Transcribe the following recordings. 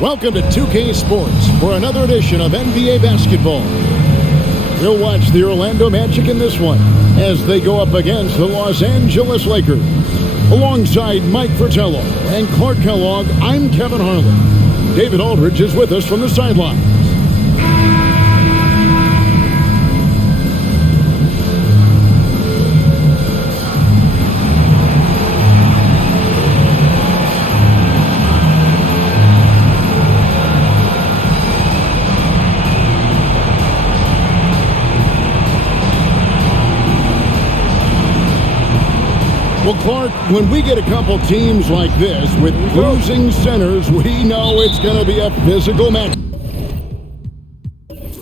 Welcome to 2K Sports for another edition of NBA basketball. We'll watch the Orlando Magic in this one as they go up against the Los Angeles Lakers. Alongside Mike Fratello and Clark Kellogg, I'm Kevin Harlan. David Aldridge is with us from the sidelines. Well, Clark, when we get a couple teams like this with losing centers, we know it's going to be a physical match.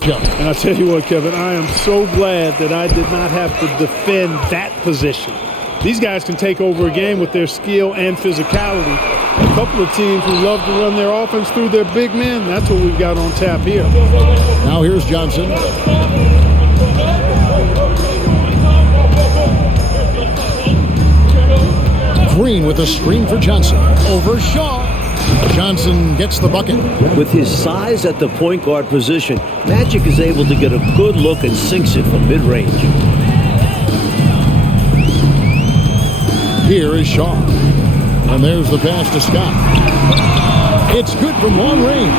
And I'll tell you what, Kevin, I am so glad that I did not have to defend that position. These guys can take over a game with their skill and physicality. A couple of teams who love to run their offense through their big men, that's what we've got on tap here. Now here's Johnson. Green with a screen for Johnson. Over Shaw. Johnson gets the bucket. With his size at the point guard position, Magic is able to get a good look and sinks it from mid-range. Here is Shaw. And there's the pass to Scott. It's good from long range.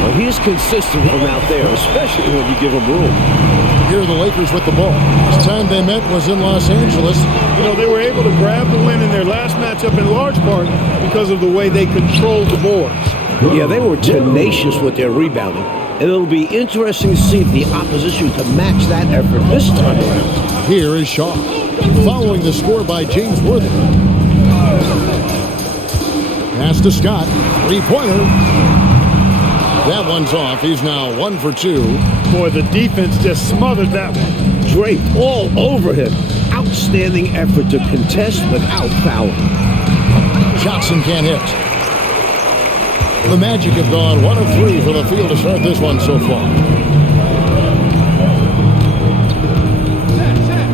Well, he's consistent from out there, especially when you give him room. Here are the Lakers with the ball. This time they met was in Los Angeles. You know, they were able to grab the win in their last matchup in large part because of the way they controlled the boards. Yeah, they were tenacious with their rebounding. And it'll be interesting to see if the opposition can match that effort this time around. Here is Shaw. Following the score by James Worthy. Pass to Scott. Three-pointer. That one's off. He's now 1 for 2. Boy, the defense just smothered that one. Drake all over him. Outstanding effort to contest without fouling. Johnson can't hit. The Magic have gone 1 of 3 for the field to start this one so far.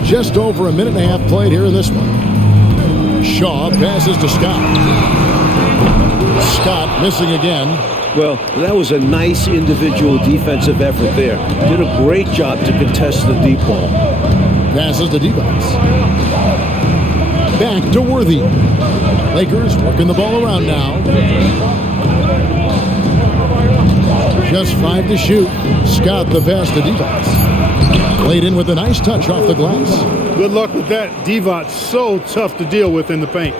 Just over a minute and a half played here in this one. Shaw passes to Scott. Scott missing again. Well, that was a nice individual defensive effort there. Did a great job to contest the deep ball. Passes to Divac. Back to Worthy. Lakers working the ball around now. Just 5 to shoot. Scott the pass to Divac. Laid in with a nice touch off the glass. Good luck with that. Divac so tough to deal with in the paint.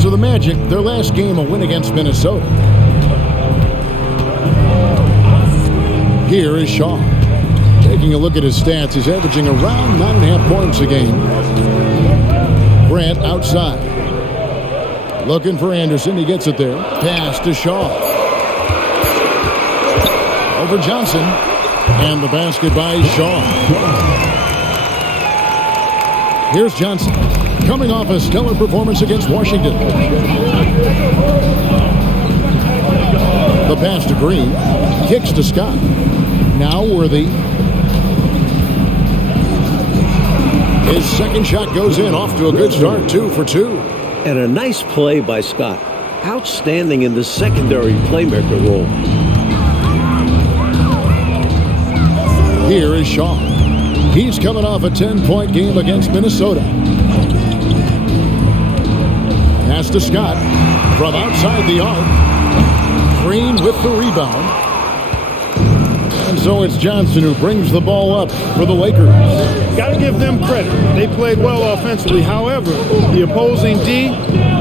So the Magic, their last game, a win against Minnesota. Here is Shaw. Taking a look at his stats, he's averaging around 9.5 points a game. Grant outside. Looking for Anderson. He gets it there. Pass to Shaw. Over Johnson. And the basket by Shaw. Here's Johnson. Coming off a stellar performance against Washington. The pass to Green. Kicks to Scott. Now Worthy. His second shot goes in, off to a good start, 2 for 2. And a nice play by Scott. Outstanding in the secondary playmaker role. Here is Shaw. He's coming off a 10-point game against Minnesota. Pass to Scott from outside the arc. Green with the rebound. And so it's Johnson who brings the ball up for the Lakers. Got to give them credit. They played well offensively. However, the opposing D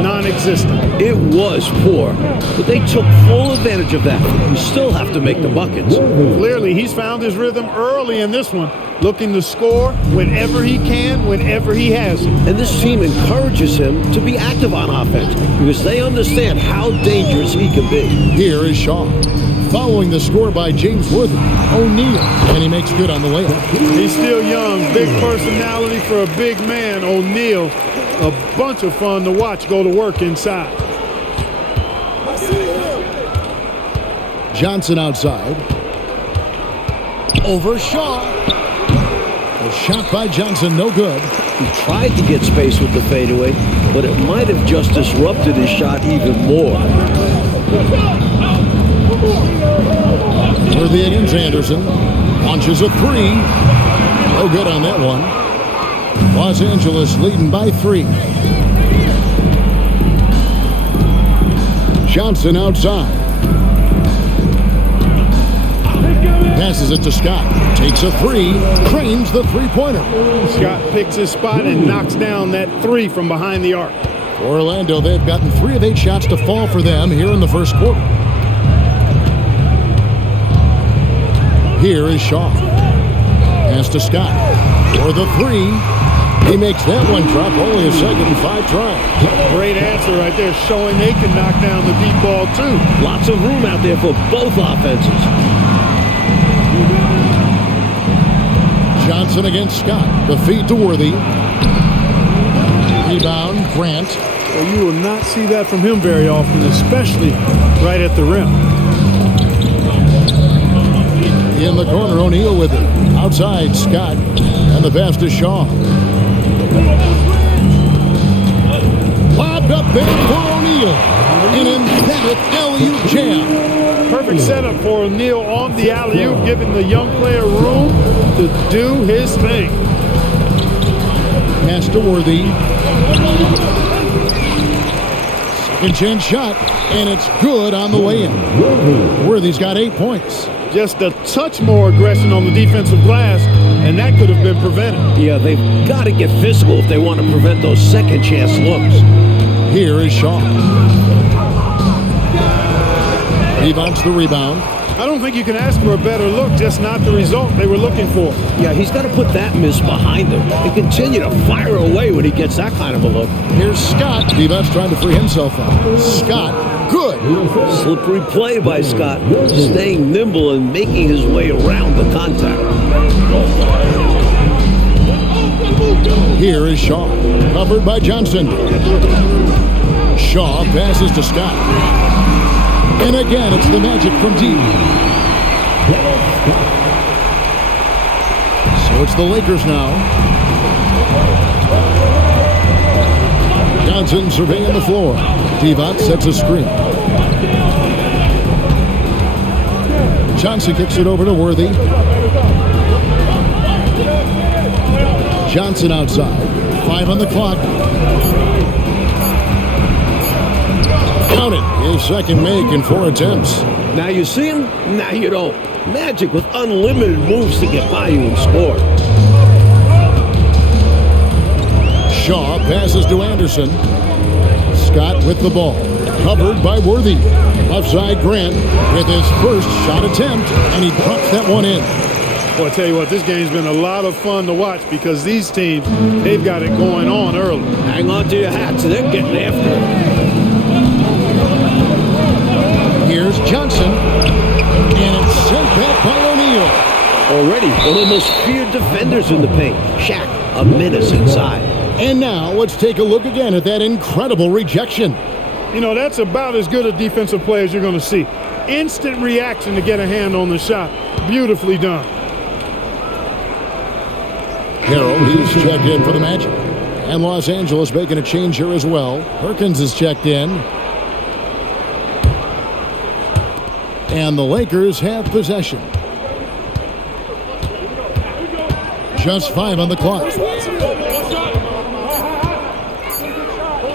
non-existent. It was poor, but they took full advantage of that. You still have to make the buckets. Clearly, he's found his rhythm early in this one, looking to score whenever he can, whenever he has it. And this team encourages him to be active on offense because they understand how dangerous he can be. Here is Shaw. Following the score by James Worthy, O'Neal, and he makes good on the layup. He's still young, big personality for a big man. O'Neal, a bunch of fun to watch go to work inside. Johnson outside. Over Shaw. A shot by Johnson, no good. He tried to get space with the fadeaway, but it might have just disrupted his shot even more. Worthy against Anderson. Launches a three. No good on that one. Los Angeles leading by 3. Johnson outside. Passes it to Scott. Takes a 3. Cranes the three-pointer. Scott picks his spot and knocks down that 3 from behind the arc. For Orlando, they've gotten 3 of 8 shots to fall for them here in the first quarter. Here is Shaw. Pass to Scott. For the 3. He makes that one drop. Only a second and 5 tries. Great answer right there, showing they can knock down the deep ball too. Lots of room out there for both offenses. Johnson against Scott. The feed to Worthy. Rebound, Grant. Well, you will not see that from him very often, especially right at the rim. In the corner, O'Neal with it. Outside, Scott. And the pass to Shaw. Lobbed up there for O'Neal. An emphatic alley-oop jam. Perfect setup for O'Neal on the alley-oop, giving the young player room to do his thing. Pass to Worthy. Second chance shot, and it's good on the way in. Worthy's got 8 points. Just a touch more aggression on the defensive glass, and that could have been prevented. Yeah, they've got to get physical if they want to prevent those second chance looks. Here is Shaw. He wants the rebound. I don't think you can ask for a better look, just not the result they were looking for. Yeah, he's got to put that miss behind him and continue to fire away when he gets that kind of a look. Here's Scott. Divac trying to free himself up. Scott, good. Slippery play by Scott, staying nimble and making his way around the contact. Here is Shaw. Covered by Johnson. Shaw passes to Scott. And again, it's the Magic from deep. So it's the Lakers now. Johnson surveying the floor. Divac sets a screen. Johnson kicks it over to Worthy. Johnson outside. 5 on the clock. Count it. His second make in 4 attempts. Now you see him, now you don't. Magic with unlimited moves to get by you and score. Shaw passes to Anderson. Scott with the ball. Covered by Worthy. Left side Grant with his first shot attempt, and he drops that one in. Well, I tell you what, this game's been a lot of fun to watch because these teams, they've got it going on early. Hang on to your hats, they're getting after it. Here's Johnson, and it's sent back by O'Neal. Already one of the most feared defenders in the paint. Shaq, a menace inside. And now let's take a look again at that incredible rejection. You know, that's about as good a defensive play as you're going to see. Instant reaction to get a hand on the shot. Beautifully done. Harold, he's checked in for the Magic. And Los Angeles making a change here as well. Perkins is checked in. And the Lakers have possession. Just 5 on the clock.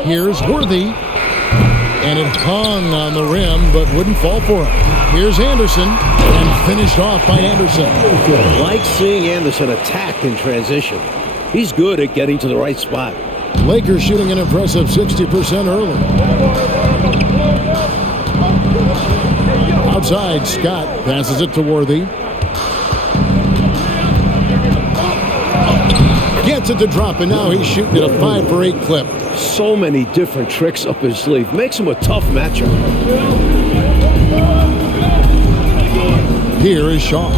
Here's Worthy. And it hung on the rim, but wouldn't fall for him. Here's Anderson, and finished off by Anderson. Like seeing Anderson attack in transition. He's good at getting to the right spot. Lakers shooting an impressive 60% early. Outside, Scott passes it to Worthy. Gets it to drop, and now he's shooting at a 5 for 8 clip. So many different tricks up his sleeve. Makes him a tough matchup. Here is Shaw.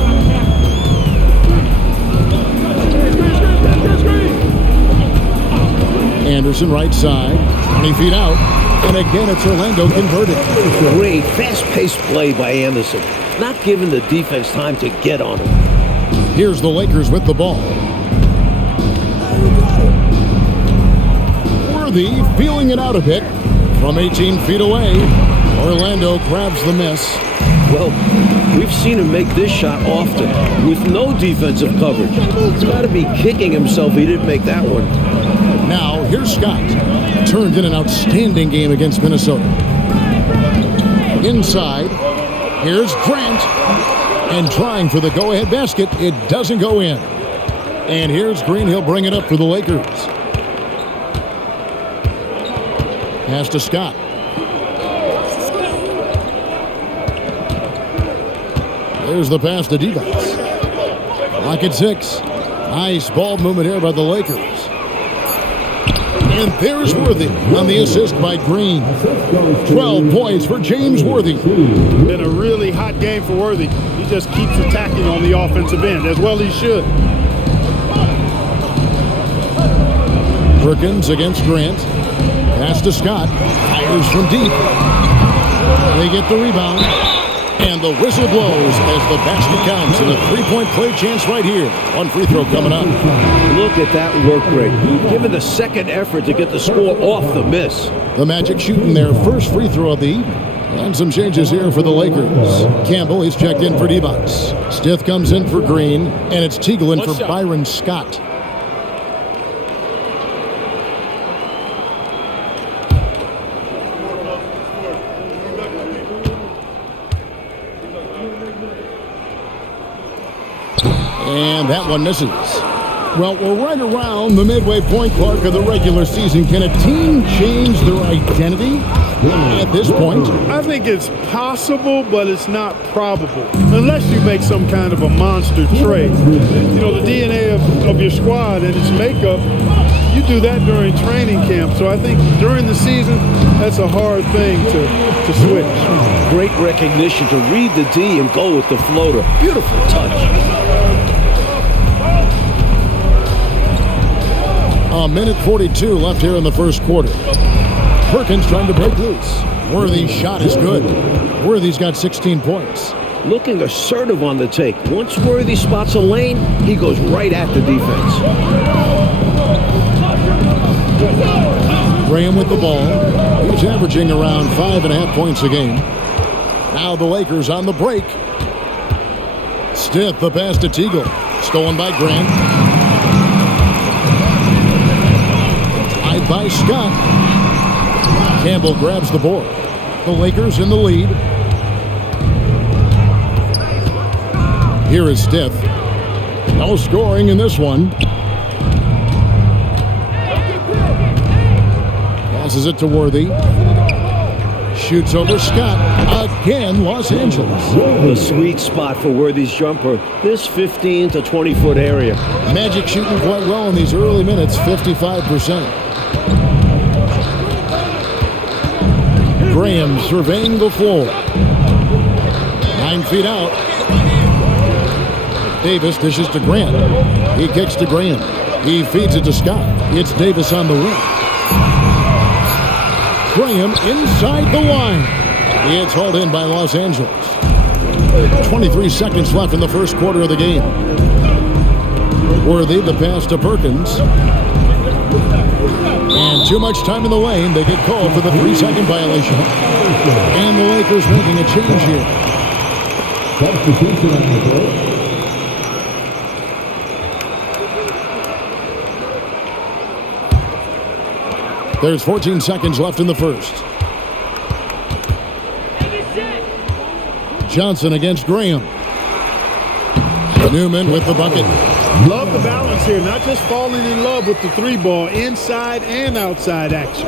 Anderson right side, 20 feet out, and again it's Orlando converted. Great fast-paced play by Anderson, not giving the defense time to get on him. Here's the Lakers with the ball. Worthy feeling it out a bit from 18 feet away. Orlando grabs the miss. Well, we've seen him make this shot often with no defensive coverage. He's got to be kicking himself he didn't make that one. Now, here's Scott. Turned in an outstanding game against Minnesota. Inside, here's Grant. And trying for the go-ahead basket. It doesn't go in. And here's Green. He'll bring it up for the Lakers. Pass to Scott. There's the pass to Divac. Lock at 6. Nice ball movement here by the Lakers. And there's Worthy on the assist by Green. 12 points for James Worthy. Been a really hot game for Worthy. He just keeps attacking on the offensive end, as well he should. Perkins against Grant. Pass to Scott. Fires from deep. They get the rebound. And the whistle blows as the basket counts and a three-point play chance right here. One free throw coming up. Look at that work rate. Given the second effort to get the score off the miss. The Magic shooting their first free throw of the evening. And some changes here for the Lakers. Campbell is checked in for Divac. Stith comes in for Green. And it's Teagle in for Byron Scott. And that one misses. Well, we're right around the midway point, Clark, of the regular season. Can a team change their identity at this point? I think it's possible, but it's not probable. Unless you make some kind of a monster trade. You know, the DNA of your squad and its makeup, you do that during training camp. So I think during the season, that's a hard thing to switch. Great recognition to read the D and go with the floater. Beautiful touch. A minute 42 left here in the first quarter. Perkins trying to break loose. Worthy's shot is good. Worthy's got 16 points. Looking assertive on the take. Once Worthy spots a lane, he goes right at the defense. Graham with the ball. He's averaging around 5.5 points a game. Now the Lakers on the break. Stith the pass to Teagle. Stolen by Grant. By Scott. Campbell grabs the board. The Lakers in the lead. Here is Stith. No scoring in this one. Passes it to Worthy. Shoots over Scott. Again, Los Angeles. The sweet spot for Worthy's jumper. This 15 to 20 foot area. Magic shooting quite well in these early minutes. 55%. Graham surveying the floor. 9 feet out. Davis dishes to Grant. He kicks to Graham. He feeds it to Scott. It's Davis on the wing. Graham inside the line. It's hauled in by Los Angeles. 23 seconds left in the first quarter of the game. Worthy the pass to Perkins. And too much time in the lane. They get called for the 3-second violation. And the Lakers making a change here. Substitution on the board. There's 14 seconds left in the first. Johnson against Graham. Newman with the bucket. Love the balance here, not just falling in love with the three ball, inside and outside action.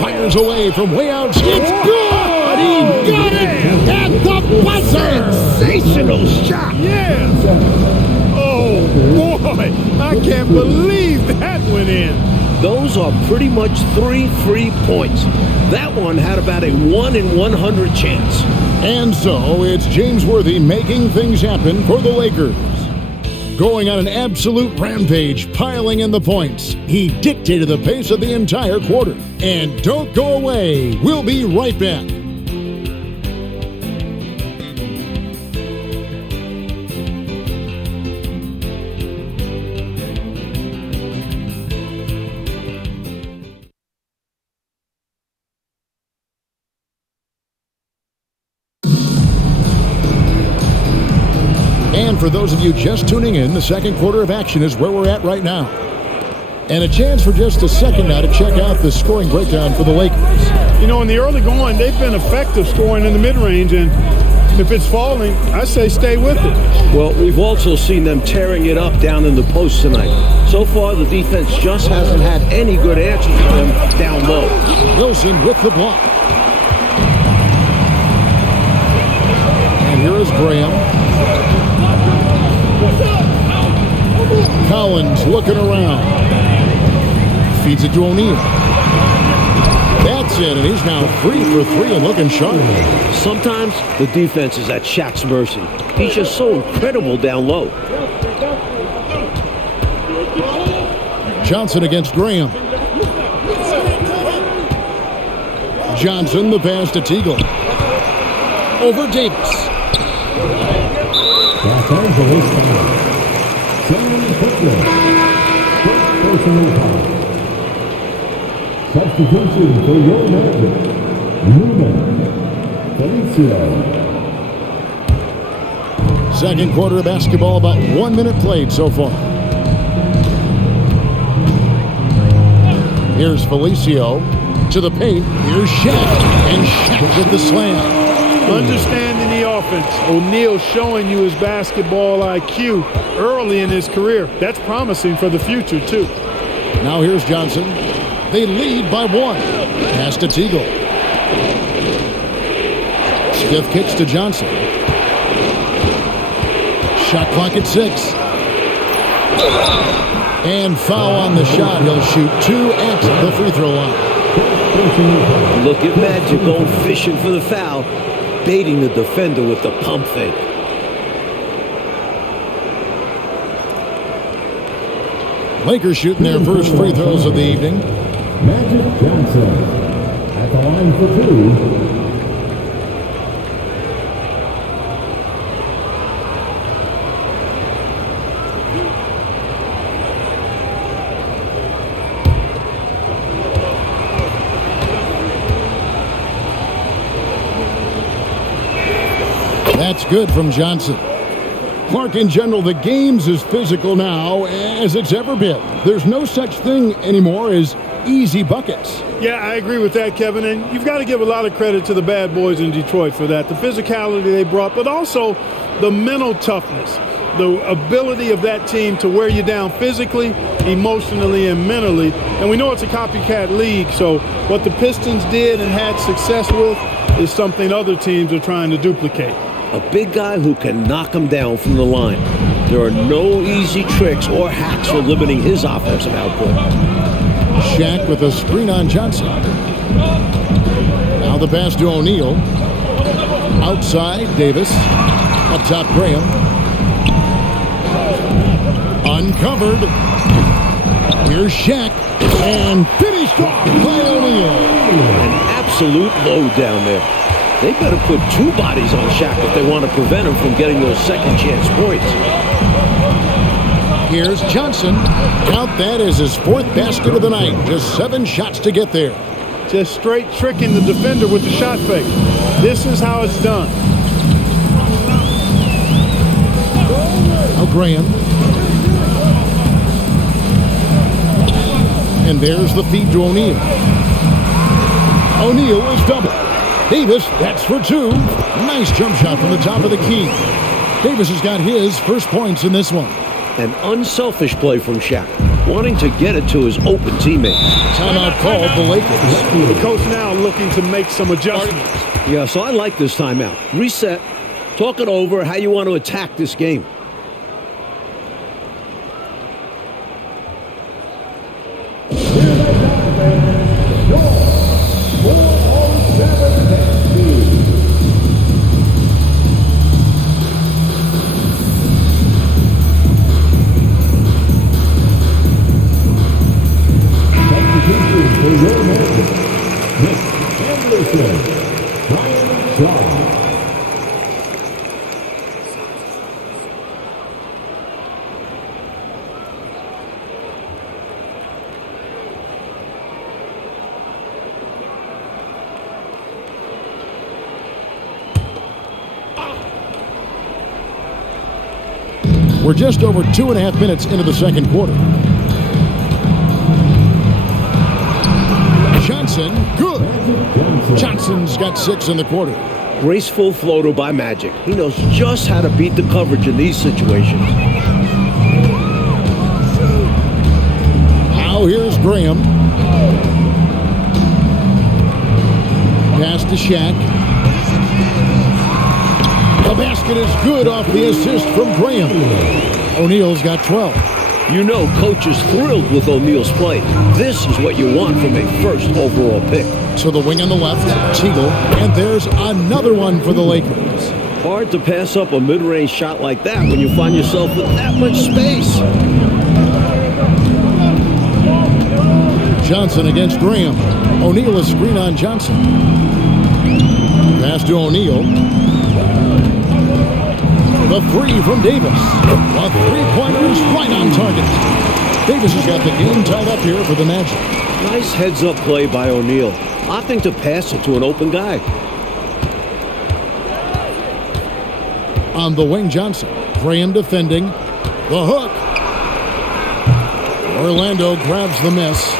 Fires away from way out. It's good! He got it at the buzzer! Sensational shot. Yeah! Oh, boy! I can't believe that went in. Those are pretty much 3 free points. That one had about a 1 in 100 chance. And so it's James Worthy making things happen for the Lakers. Going on an absolute rampage, piling in the points. He dictated the pace of the entire quarter. And don't go away. We'll be right back. And for those of you just tuning in, the second quarter of action is where we're at right now. And a chance for just a second now to check out the scoring breakdown for the Lakers. You know, in the early going, they've been effective scoring in the mid-range, and if it's falling, I say stay with it. Well, we've also seen them tearing it up down in the post tonight. So far, the defense just hasn't had any good answers for them down low. Wilson with the block. And here is Graham. Collins looking around. Feeds it to O'Neal. That's it, and he's now 3 for 3 and looking sharp. Sometimes the defense is at Shaq's mercy. He's just so incredible down low. Johnson against Graham. Johnson, the pass to Teagle. Over Davis. Substitution for your manager, Felicio. Second quarter of basketball, about 1 minute played so far. Here's Felicio to the paint. Here's Shaq, and Shaq with the slam. Understanding the offense, O'Neal showing you his basketball IQ early in his career. That's promising for the future, too. Now here's Johnson. They lead by 1. Pass to Teagle. Stiff kicks to Johnson. Shot clock at 6. And foul on the shot. He'll shoot 2 at the free throw line. Look at Magic going fishing for the foul, baiting the defender with the pump fake. Lakers shooting their first free throws of the evening. Magic Johnson at the line for 2. That's good from Johnson. Clark, in general, the game's as physical now as it's ever been. There's no such thing anymore as easy buckets. Yeah, I agree with that, Kevin. And you've got to give a lot of credit to the bad boys in Detroit for that. The physicality they brought, but also the mental toughness. The ability of that team to wear you down physically, emotionally, and mentally. And we know it's a copycat league, so what the Pistons did and had success with is something other teams are trying to duplicate. A big guy who can knock him down from the line. There are no easy tricks or hacks for limiting his offensive output. Shaq with a screen on Johnson. Now the pass to O'Neal. Outside, Davis. Up top, Graham. Uncovered. Here's Shaq. And finished off by O'Neal. An absolute load down there. They better put 2 bodies on Shaq if they want to prevent him from getting those second chance points. Here's Johnson. Count that as his 4th basket of the night. Just 7 shots to get there. Just straight tricking the defender with the shot fake. This is how it's done. Now Graham. And there's the feed to O'Neal. O'Neal is double. Davis, that's for 2. Nice jump shot from the top of the key. Davis has got his first points in this one. An unselfish play from Shaq, wanting to get it to his open teammates. Timeout called the Lakers. The coach now looking to make some adjustments. Yeah, so I like this timeout. Reset, talk it over, how you want to attack this game. We're just over 2.5 minutes into the second quarter. Johnson, good. Johnson's got 6 in the quarter. Graceful floater by Magic. He knows just how to beat the coverage in these situations. Now here's Graham. Pass to Shaq. The basket is good off the assist from Graham. O'Neal's got 12. You know Coach is thrilled with O'Neal's play. This is what you want from a first overall pick. To the wing on the left, Teagle, and there's another one for the Lakers. Hard to pass up a mid-range shot like that when you find yourself with that much space. Johnson against Graham. O'Neal is screen on Johnson. Pass to O'Neal. The three from Davis. The three-pointers right on target. Davis has got the game tied up here for the Magic. Nice heads-up play by O'Neal, opting to pass it to an open guy. On the wing, Johnson. Graham defending. The hook. Orlando grabs the miss.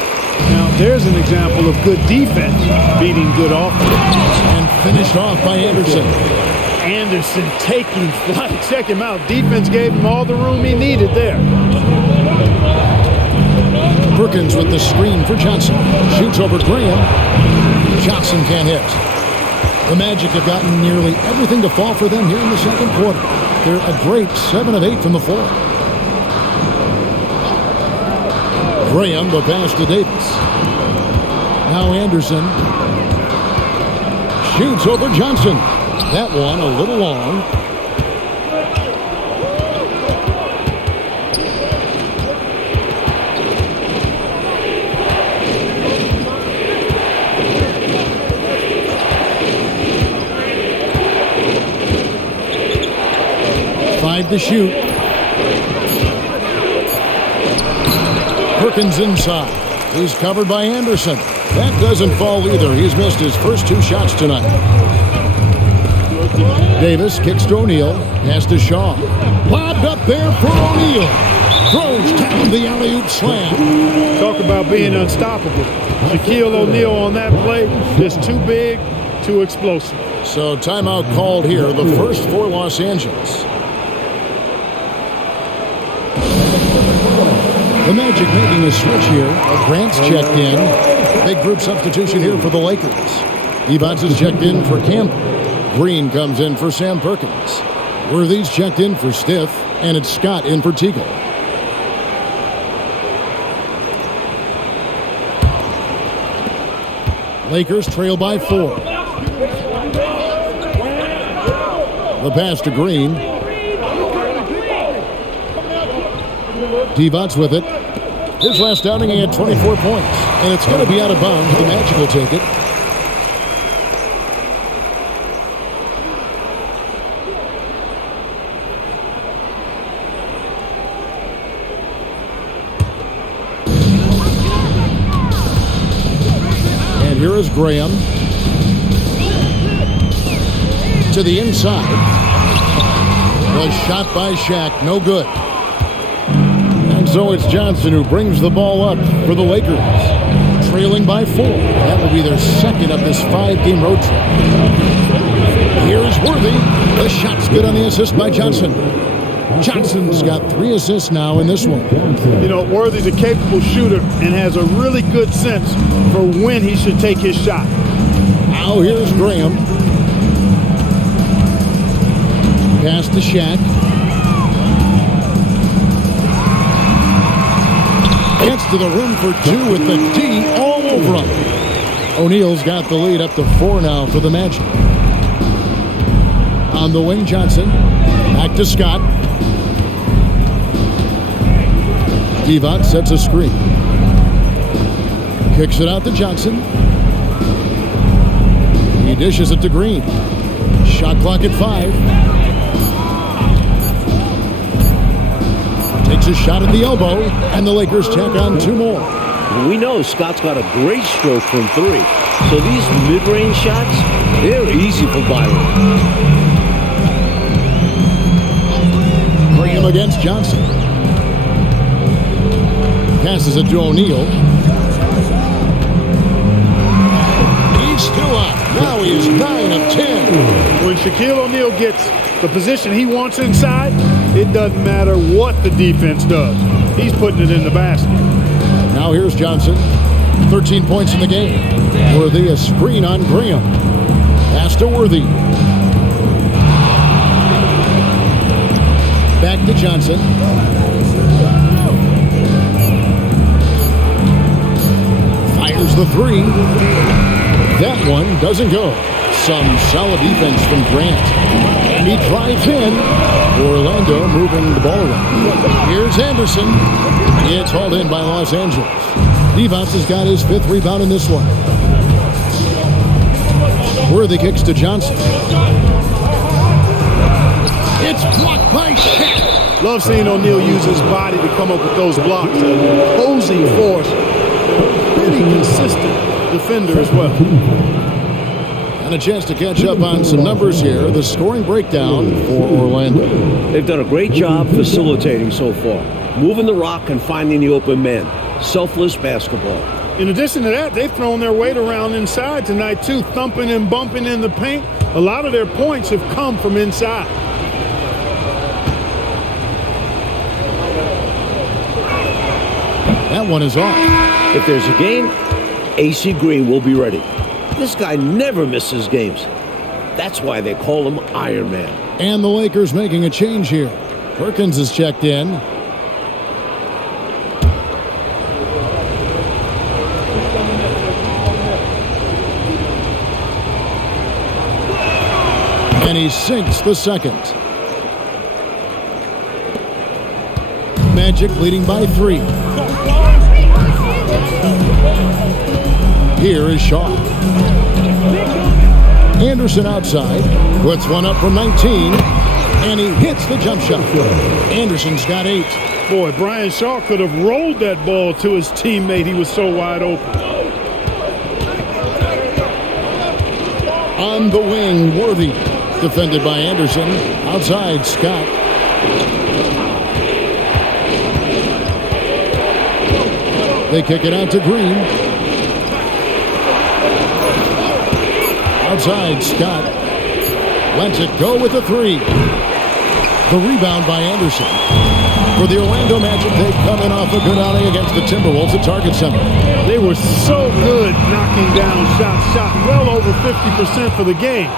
Now, there's an example of good defense beating good offense. And finished off by Anderson. Anderson taking flight. Check him out. Defense gave him all the room he needed there. Perkins with the screen for Johnson. Shoots over Graham. Johnson can't hit. The Magic have gotten nearly everything to fall for them here in the second quarter. They're a great 7 of 8 from the floor. Graham, the pass to Davis. Now Anderson. Shoots over Johnson. That one a little long. Five to shoot. Perkins inside. He's covered by Anderson. That doesn't fall either. He's missed his first 2 shots tonight. Davis kicks to O'Neal. Pass to Shaw. Lobbed up there for O'Neal. Throws down the alley-oop slam. Talk about being unstoppable. Shaquille O'Neal on that play, just too big, too explosive. So timeout called here, the first for Los Angeles. The Magic making a switch here. Grant's checked in. Big group substitution here for the Lakers. Evans is checked in for Campbell. Green comes in for Sam Perkins. Worthy's checked in for Stiff, and it's Scott in for Teagle. Lakers trail by 4. The pass to Green. Divac with it. His last outing, he had 24 points, and it's going to be out of bounds. The Magic will take it. And here is Graham. To the inside. The shot by Shaq, no good. And so it's Johnson who brings the ball up for the Lakers. Trailing by 4. That will be their second of this 5-game road trip. Here's Worthy. The shot's good on the assist by Johnson. Johnson's got 3 assists now in this one. You know, Worthy's a capable shooter and has a really good sense for when he should take his shot. Now here's Graham. Pass to Shaq. Gets to the rim for 2 with the D all over him. O'Neal's got the lead up to 4 now for the Magic. On the wing, Johnson. Back to Scott. Divac sets a screen. Kicks it out to Johnson. He dishes it to Green. Shot clock at 5. Takes a shot at the elbow, and the Lakers tack on 2 more. We know Scott's got a great stroke from 3. So these mid-range shots, they're easy for Byron. Graham against Johnson. Passes it to O'Neal. He's still up. Now he is 9 of 10. When Shaquille O'Neal gets the position he wants inside, it doesn't matter what the defense does. He's putting it in the basket. Now here's Johnson. 13 points in the game. Worthy a screen on Graham. Pass to Worthy. Back to Johnson. Fires the 3. That one doesn't go. Some solid defense from Grant. And he drives in. Orlando moving the ball around. Here's Anderson. It's hauled in by Los Angeles. Divac has got his 5th rebound in this one. Worthy kicks to Johnson. It's blocked by Shaq. Love seeing O'Neal use his body to come up with those blocks. An opposing force. Pretty consistent defender as well. And a chance to catch up on some numbers here. The scoring breakdown for Orlando. They've done a great job facilitating so far. Moving the rock and finding the open man. Selfless basketball. In addition to that, they've thrown their weight around inside tonight too, thumping and bumping in the paint. A lot of their points have come from inside. That one is off. If there's a game, AC Green will be ready. This guy never misses games. That's why they call him Iron Man. And the Lakers making a change here. Perkins is checked in. And he sinks the second. Magic leading by 3. Here is Shaw. Anderson outside. Puts one up from 19. And he hits the jump shot. Anderson's got 8. Boy, Brian Shaw could have rolled that ball to his teammate. He was so wide open. On the wing, Worthy. Defended by Anderson. Outside, Scott. They kick it out to Green. Outside, Scott. Lets it go with the 3. The rebound by Anderson. For the Orlando Magic, they come in off a good outing against the Timberwolves at Target Center. They were so good knocking down shot well over 50% for the game.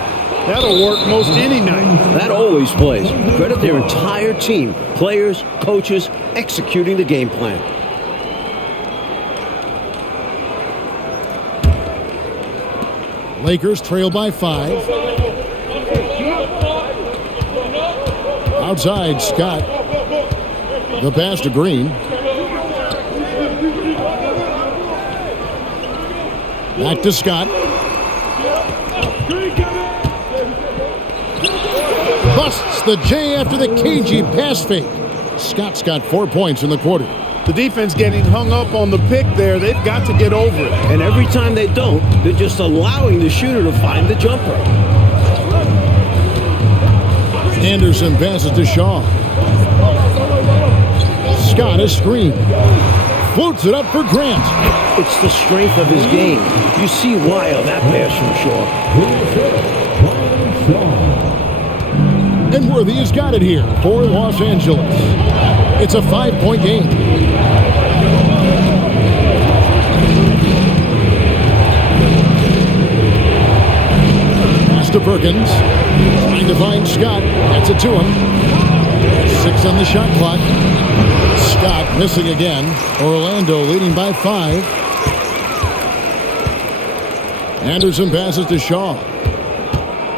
That'll work most any night. That always plays. Credit their entire team, players, coaches, executing the game plan. Lakers trail by 5. Outside, Scott. The pass to Green. Back to Scott. Busts the J after the cagey pass fake. Scott's got 4 points in the quarter. The defense getting hung up on the pick there. They've got to get over it. And every time they don't, they're just allowing the shooter to find the jumper. Anderson passes to Shaw. Scott is screened. Floats it up for Grant. It's the strength of his game. You see why on that pass from Shaw. And Worthy has got it here for Los Angeles. It's a 5-point game. Pass to Perkins. Trying to find Scott. That's it to him. 6 on the shot clock. Scott missing again. Orlando leading by 5. Anderson passes to Shaw.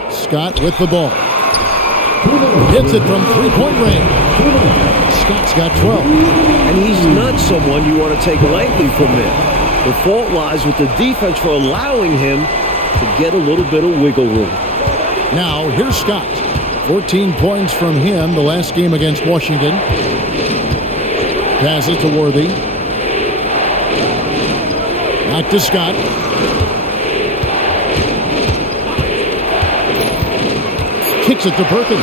Scott with the ball. Hits it from 3-point range. Scott's got 12. And he's not someone you want to take lightly from there. The fault lies with the defense for allowing him to get a little bit of wiggle room. Now, here's Scott. 14 points from him the last game against Washington. Passes to Worthy. Back to Scott. Kicks it to Perkins.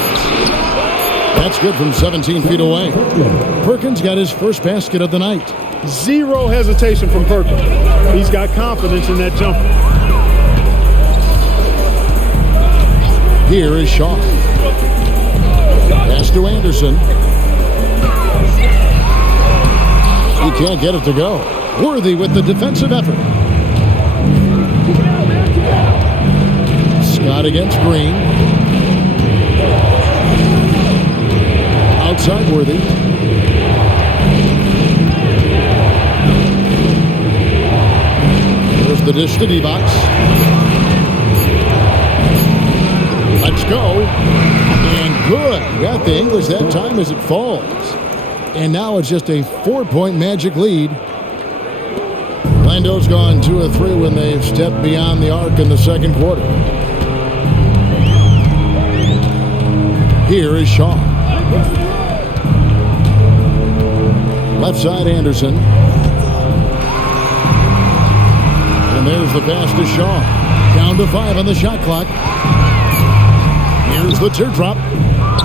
That's good from 17 feet away. Perkins got his first basket of the night. Zero hesitation from Perkins. He's got confidence in that jumper. Here is Shaw. Pass to Anderson. He can't get it to go. Worthy with the defensive effort. Scott against Green. Outside Worthy. There's the dish to D-Box. Let's go. And good. Got the English that time as it falls. And now it's just a 4-point Magic lead. Orlando's gone 2 of 3 when they've stepped beyond the arc in the second quarter. Here is Shaw. Left side Anderson. And there's the pass to Shaw. Down to 5 on the shot clock. Here's the teardrop.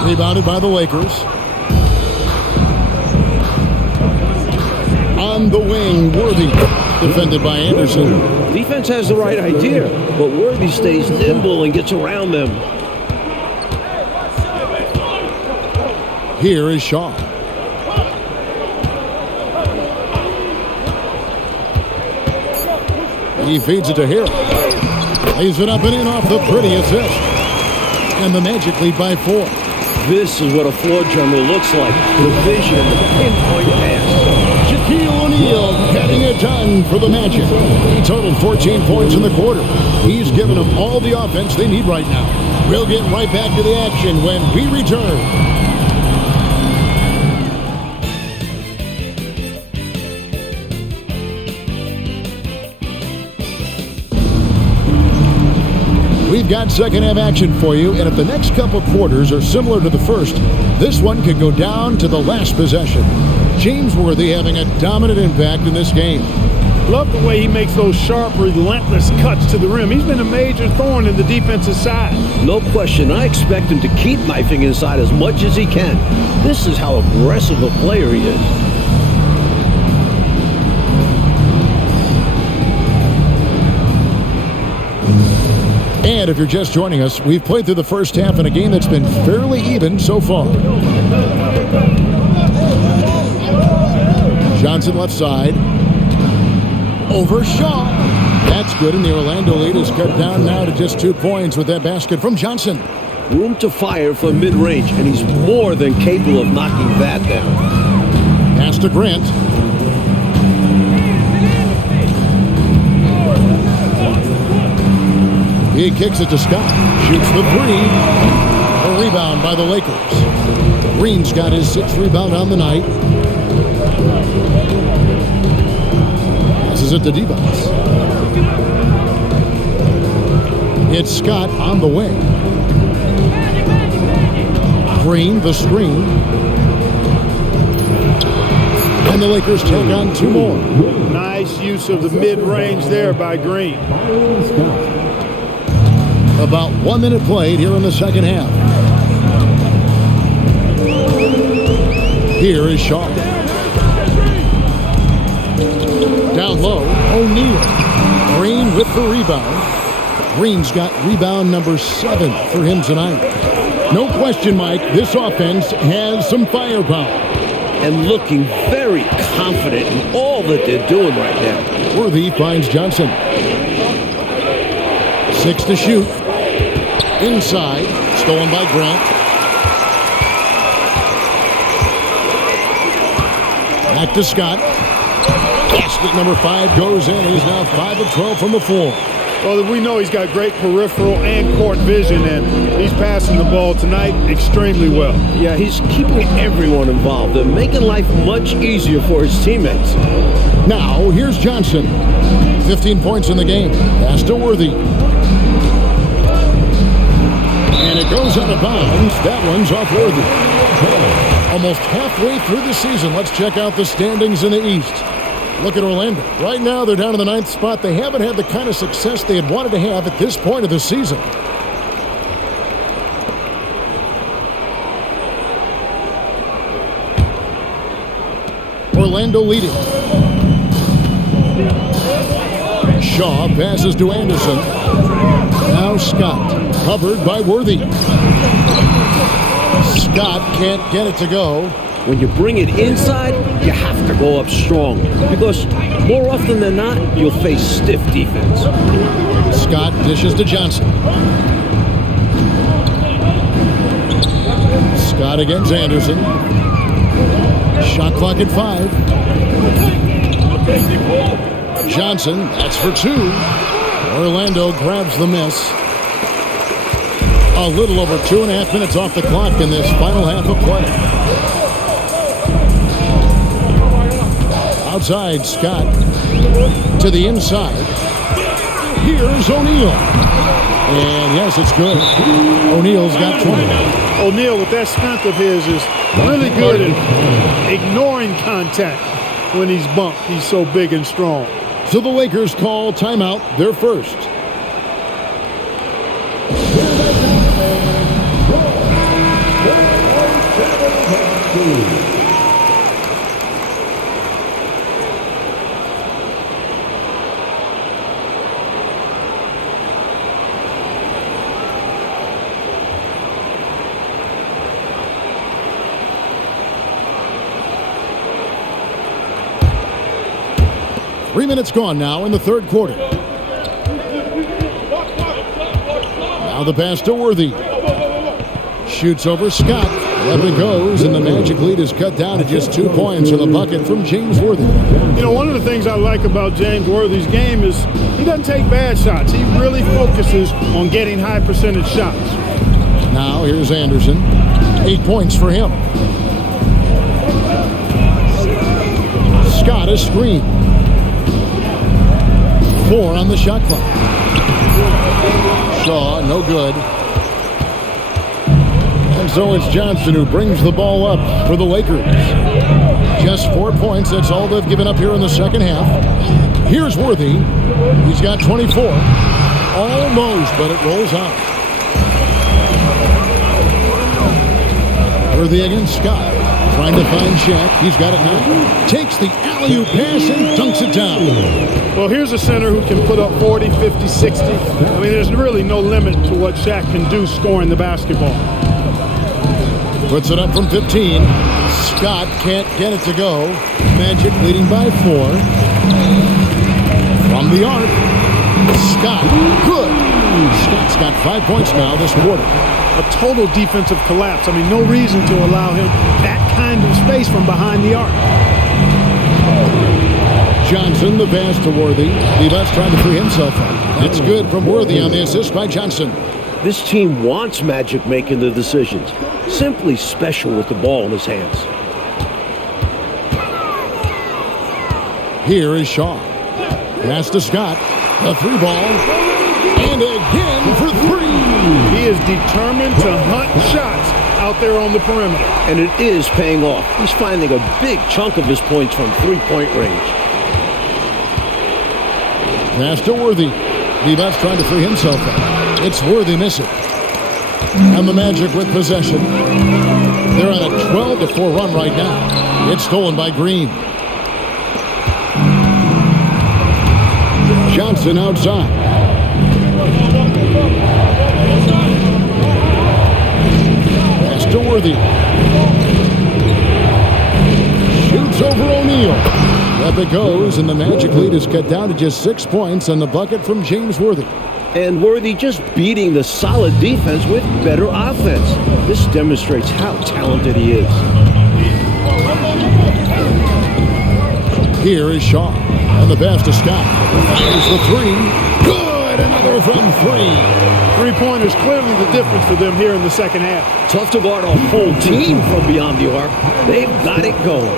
Rebounded by the Lakers. On the wing, Worthy. Defended by Anderson. Defense has the right idea, but Worthy stays nimble and gets around them. Here is Shaw. He feeds it to Hill. Lays it up and in off the pretty assist. And the Magic lead by 4. This is what a floor general looks like. The vision, the pinpoint pass. Shaquille O'Neal getting it done for the Magic. He totaled 14 points in the quarter. He's given them all the offense they need right now. We'll get right back to the action when we return. We've got second half action for you, and if the next couple quarters are similar to the first, this one could go down to the last possession. James Worthy having a dominant impact in this game. Love the way he makes those sharp, relentless cuts to the rim. He's been a major thorn in the defensive side. No question, I expect him to keep knifing inside as much as he can. This is how aggressive a player he is. And if you're just joining us, we've played through the first half in a game that's been fairly even so far. Johnson left side. Over Shaw. That's good, and the Orlando lead is cut down now to just 2 points with that basket from Johnson. Room to fire from mid-range, and he's more than capable of knocking that down. Pass to Grant. He kicks it to Scott. Shoots the 3. A rebound by the Lakers. Green's got his 6th rebound on the night. Passes it to D-Box. It's Scott on the wing. Green, the screen. And the Lakers take on 2 more. Nice use of the mid-range there by Green. About 1 minute played here in the second half. Here is Shaw. Down low, O'Neal. Green with the rebound. Green's got rebound number 7 for him tonight. No question, Mike, this offense has some firepower. And looking very confident in all that they're doing right now. Worthy finds Johnson. 6 to shoot. Inside. Stolen by Grant. Back to Scott. Basket number 5 goes in. He's now 5 of 12 from the floor. Well, we know he's got great peripheral and court vision, and he's passing the ball tonight extremely well. Yeah, he's keeping everyone involved and making life much easier for his teammates. Now, here's Johnson. 15 points in the game. Pass to Worthy. And it goes out of bounds. That one's off Worthy. Almost halfway through the season. Let's check out the standings in the East. Look at Orlando. Right now, they're down in the 9th spot. They haven't had the kind of success they had wanted to have at this point of the season. Orlando leading. Shaw passes to Anderson. Now Scott, covered by Worthy. Scott can't get it to go. When you bring it inside, you have to go up strong because more often than not, you'll face stiff defense. Scott dishes to Johnson. Scott against Anderson. Shot clock at 5. Johnson, that's for 2. Orlando grabs the miss. A little over 2.5 minutes off the clock in this final half of play. Outside, Scott to the inside. Here's O'Neal. And yes, it's good. O'Neal's got 20. O'Neal, with that strength of his, is really good at ignoring contact when he's bumped. He's so big and strong. So the Lakers call timeout, their first. Three minutes gone now in the third quarter. Now the pass to Worthy. Shoots over Scott. Up it goes, and the Magic lead is cut down to just 2 points in the bucket from James Worthy. You know, one of the things I like about James Worthy's game is he doesn't take bad shots. He really focuses on getting high percentage shots. Now here's Anderson. 8 points for him. Scott a screen. 4 on the shot clock. Shaw, no good. And so it's Johnson who brings the ball up for the Lakers. Just 4 points. That's all they've given up here in the second half. Here's Worthy. He's got 24. Almost, but it rolls out. Worthy against Scott. Trying to find Shaq. He's got it now. Takes the alley-oop pass and dunks it down. Well, here's a center who can put up 40, 50, 60. I mean, there's really no limit to what Shaq can do scoring the basketball. Puts it up from 15. Scott can't get it to go. Magic leading by 4. From the arc. Scott, good. Scott's got 5 points now this quarter. A total defensive collapse. I mean, no reason to allow him that kind of space from behind the arc. Johnson, the pass to Worthy. Levi's trying to free himself up. It's good from Worthy on the assist by Johnson. This team wants Magic making the decisions. Simply special with the ball in his hands. Here is Shaw. Pass to Scott. A 3 ball. And again for 3. He is determined to hunt shots out there on the perimeter. And it is paying off. He's finding a big chunk of his points from three-point range. Pass to Worthy. Levi's trying to free himself up. It's Worthy missing. And the Magic with possession. They're on a 12-4 run right now. It's stolen by Green. Johnson outside. to Worthy. Shoots over O'Neal. Up it goes, and the Magic lead is cut down to just 6 points on the bucket from James Worthy. And Worthy just beating the solid defense with better offense. This demonstrates how talented he is. Here is Shaw. And the pass to Scott. Fires the three. Good! Another from three. Three-pointers clearly the difference for them here in the second half. Tough to guard a whole team from beyond the arc. They've got it going.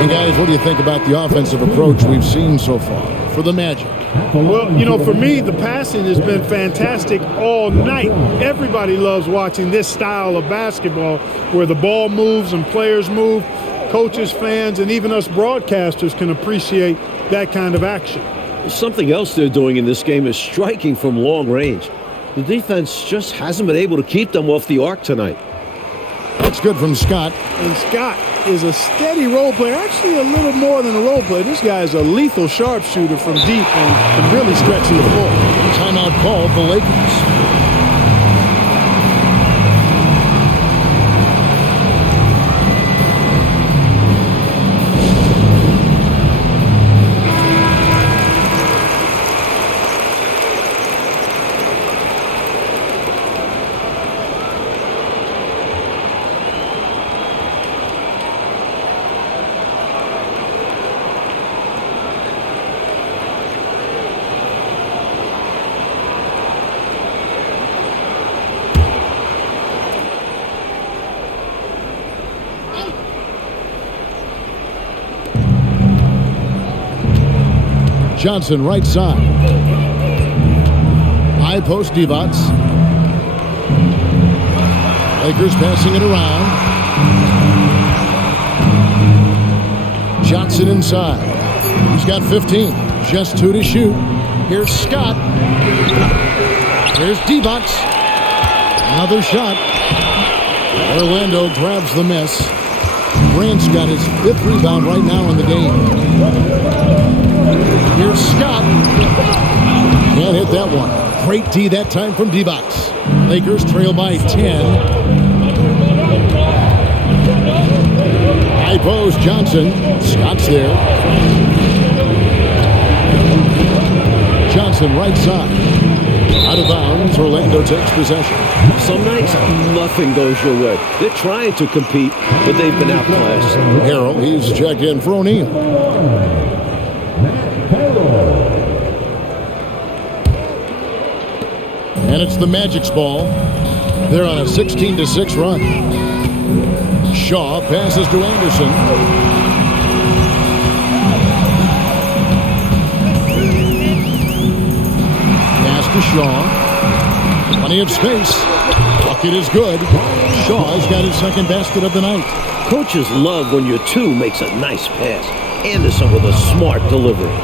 And guys, what do you think about the offensive approach we've seen so far for the Magic? Well, you know, for me, the passing has been fantastic all night. Everybody loves watching this style of basketball where the ball moves and players move. Coaches, fans, and even us broadcasters can appreciate that kind of action. Something else they're doing in this game is striking from long range. The defense just hasn't been able to keep them off the arc tonight. That's good from Scott. And Scott is a steady role player, actually a little more than a role player. This guy is a lethal sharpshooter from deep and can really stretch the floor. Timeout called the Lakers. Johnson, right side. High post, Divac. Lakers passing it around. Johnson inside. He's got 15. Just 2 to shoot. Here's Scott. Here's Divac. Another shot. Orlando grabs the miss. Grant's got his 5th rebound right now in the game. Here's Scott. Can't hit that one. Great D that time from Divac. Lakers trail by 10. High post, Johnson. Scott's there. Johnson right side. Out of bounds, Orlando takes possession. Some nights, nothing goes your way. They're trying to compete, but they've been outclassed. Harrell, he's checked in for O'Neal. And it's the Magic's ball. They're on a 16-6 run. Shaw passes to Anderson. Pass to Shaw. Plenty of space. Bucket is good. Shaw's got his second basket of the night. Coaches love when your two makes a nice pass. Anderson with a smart delivery.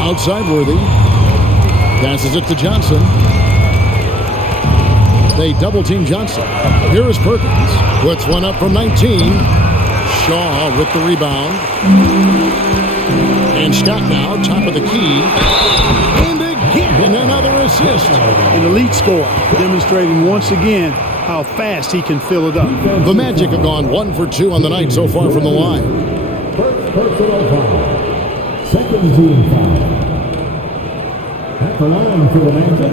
Outside Worthy. Passes it to Johnson. They double-team Johnson. Here is Perkins. Puts one up from 19. Shaw with the rebound. And Scott now, top of the key. And again, another assist. An elite scorer, demonstrating once again how fast he can fill it up. The Magic have gone 1 for 2 on the night so far from the line. Personal foul. Second team foul. At the line for the Magic,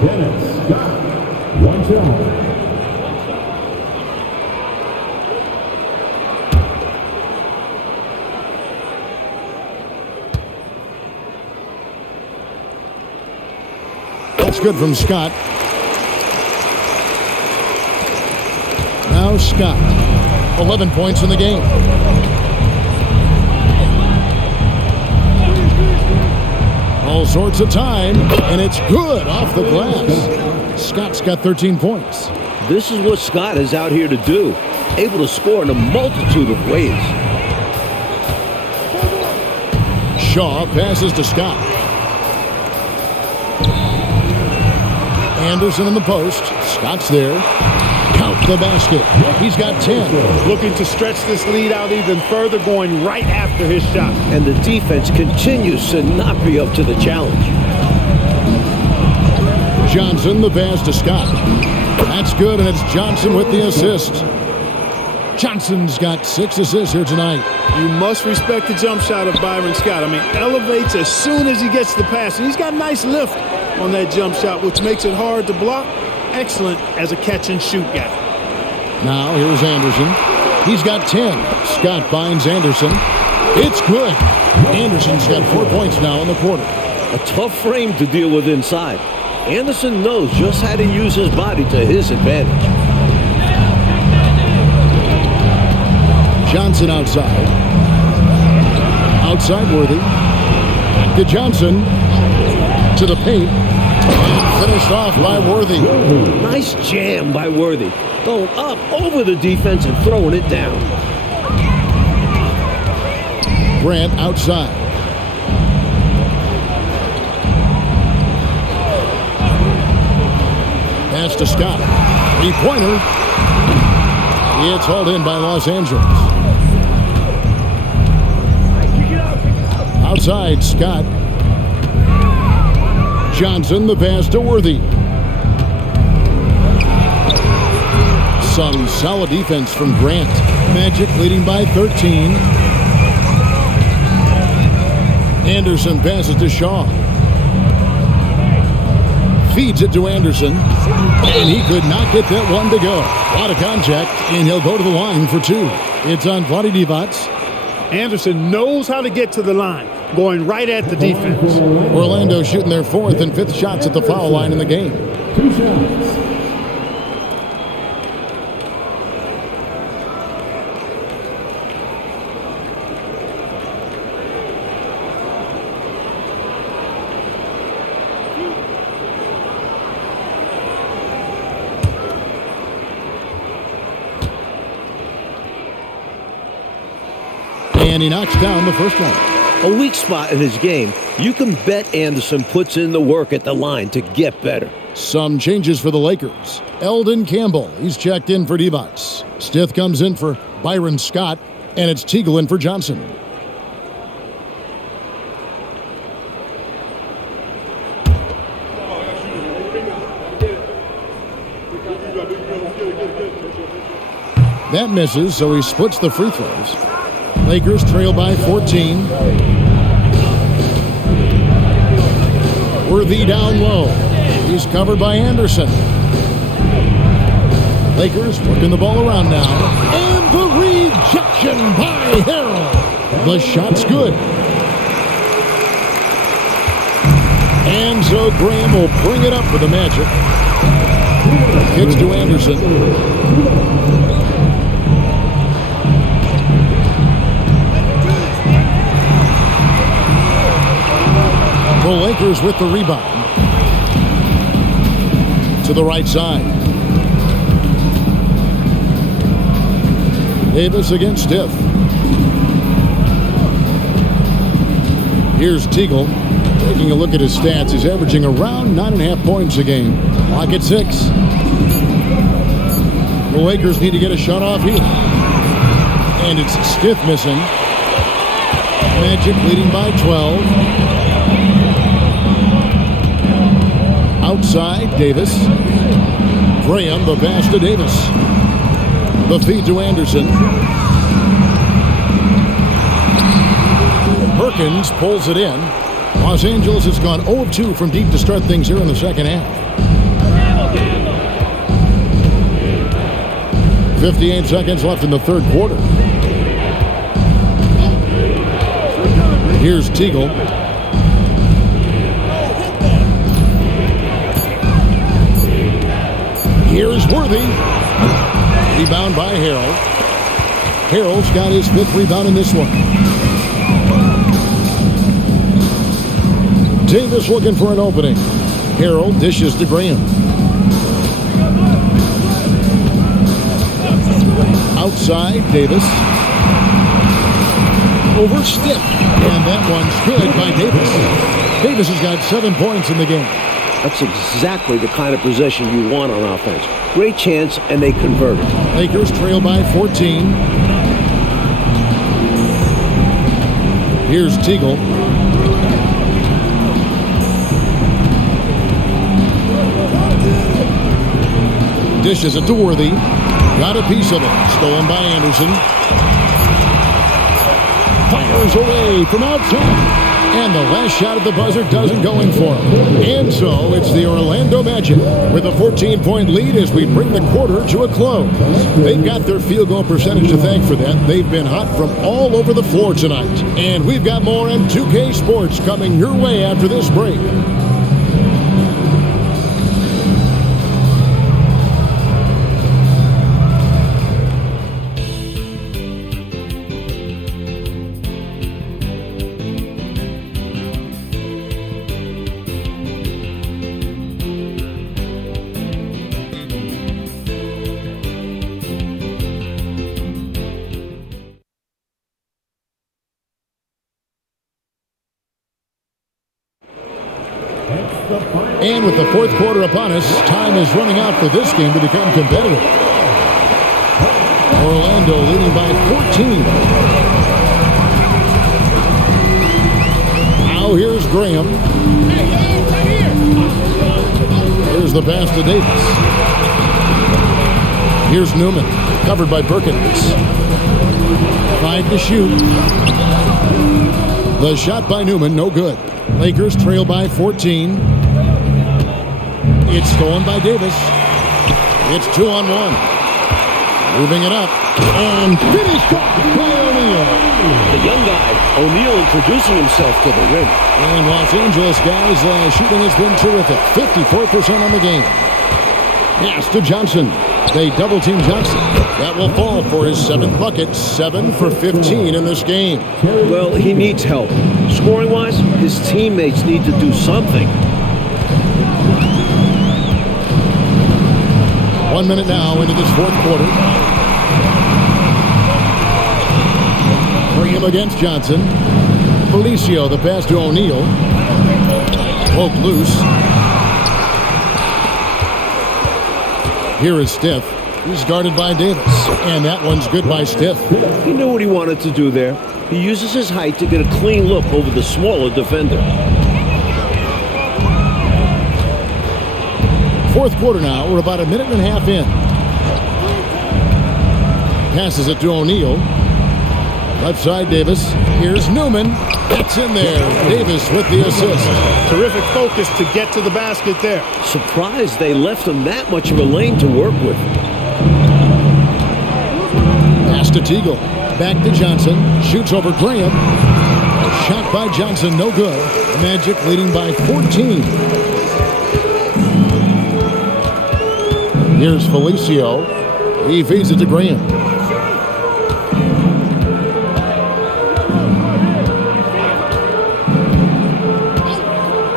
Dennis Scott. 1 shot. That's good from Scott. Now Scott. 11 points in the game. All sorts of time, and it's good off the glass. Scott's got 13 points. This is what Scott is out here to do. Able to score in a multitude of ways. Shaw passes to Scott. Anderson in the post. Scott's there. Count the basket. He's got 10. Looking to stretch this lead out even further, going right after his shot. And the defense continues to not be up to the challenge. Johnson, the pass to Scott. That's good, and it's Johnson with the assist. Johnson's got 6 assists here tonight. You must respect the jump shot of Byron Scott. I mean, elevates as soon as he gets the pass. And he's got nice lift on that jump shot, which makes it hard to block. Excellent as a catch-and-shoot guy. Now, here's Anderson. He's got 10. Scott finds Anderson. It's good. Anderson's got 4 points now in the quarter. A tough frame to deal with inside. Anderson knows just how to use his body to his advantage. Johnson outside. Outside Worthy. Back to Johnson. To the paint. And finished off by Worthy. Nice jam by Worthy. Going up over the defense and throwing it down. Grant outside. Pass to Scott. 3-pointer. It's hauled in by Los Angeles. Outside, Scott. Johnson, the pass to Worthy. Some solid defense from Grant. Magic leading by 13. Anderson passes to Shaw. Feeds it to Anderson. And he could not get that one to go. A lot of contact, and he'll go to the line for 2. It's on Vlade Divac. Anderson knows how to get to the line, going right at the defense. Orlando shooting their 4th and 5th shots at the foul line in the game. 2 shots. And he knocks down the first one. A weak spot in his game. You can bet Anderson puts in the work at the line to get better. Some changes for the Lakers. Eldon Campbell, he's checked in for Divac. Stith comes in for Byron Scott, and it's Teagle in for Johnson. That misses, so he splits the free throws. Lakers trail by 14. Worthy down low. He's covered by Anderson. Lakers working the ball around now. And the rejection by Harrell. The shot's good. And so Graham will bring it up for the Magic. Kicks to Anderson. The Lakers with the rebound. To the right side. Davis against Stith. Here's Teagle. Taking a look at his stats, he's averaging around 9.5 points a game. Clock at 6. The Lakers need to get a shot off here. And it's Stith missing. Magic leading by 12. Outside, Davis. Graham, the pass to Davis. The feed to Anderson. Perkins pulls it in. Los Angeles has gone 0 of 2 from deep to start things here in the second half. 58 seconds left in the third quarter. Here's Teagle. Here's Worthy. Rebound by Harrell. Harrell's got his 5th rebound in this one. Davis looking for an opening. Harrell dishes to Graham. Outside, Davis. Over Stith. And that one's good by Davis. Davis has got 7 points in the game. That's exactly the kind of possession you want on offense. Great chance, and they converted. Lakers trail by 14. Here's Teagle. Dishes it to Worthy. Got a piece of it. Stolen by Anderson. Fires away from outside. And the last shot at the buzzer doesn't go in for him. And so it's the Orlando Magic with a 14-point lead as we bring the quarter to a close. They've got their field goal percentage to thank for that. They've been hot from all over the floor tonight. And we've got more M2K Sports coming your way after this break. And with the fourth quarter upon us, time is running out for this game to become competitive. Orlando leading by 14. Now here's Graham. Here's the pass to Davis. Here's Newman, covered by Perkins. 5 to shoot. The shot by Newman, no good. Lakers trail by 14. It's stolen by Davis. It's 2-on-1. Moving it up. And finished off by O'Neal. The young guy, O'Neal, introducing himself to the rim. And Los Angeles guys, shooting has been terrific. 54% on the game. Pass to Johnson. They double-team Johnson. That will fall for his 7th bucket. 7 for 15 in this game. Well, he needs help. Scoring-wise, his teammates need to do something. 1 minute now into this fourth quarter. Graham against Johnson. Felicio, the pass to O'Neal. Poked loose. Here is Stiff. He's guarded by Davis. And that one's good by Stiff. He knew what he wanted to do there. He uses his height to get a clean look over the smaller defender. Fourth quarter now. We're about a minute and a half in. Passes it to O'Neal. Left side, Davis. Here's Newman. It's in there. Davis with the assist. Terrific focus to get to the basket there. Surprised they left him that much of a lane to work with. Pass to Teagle. Back to Johnson. Shoots over Graham. A shot by Johnson, no good. Magic leading by 14. Here's Felicio. He feeds it to Graham.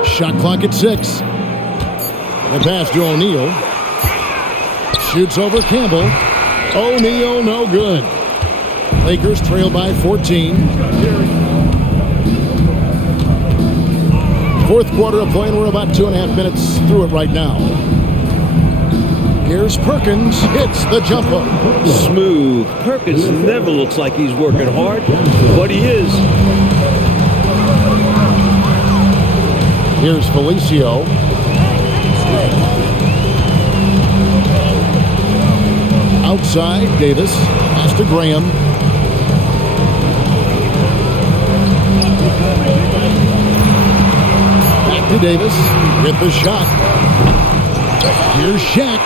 Shot clock at 6. The pass to O'Neal. Shoots over Campbell. O'Neal, no good. Lakers trail by 14. Fourth quarter of play, and we're about 2.5 minutes through it right now. Here's Perkins. Hits the jumper. Smooth. Perkins never looks like he's working hard, but he is. Here's Felicio. Outside, Davis. Pass to Graham. Back to Davis. With the shot. Here's Shaq.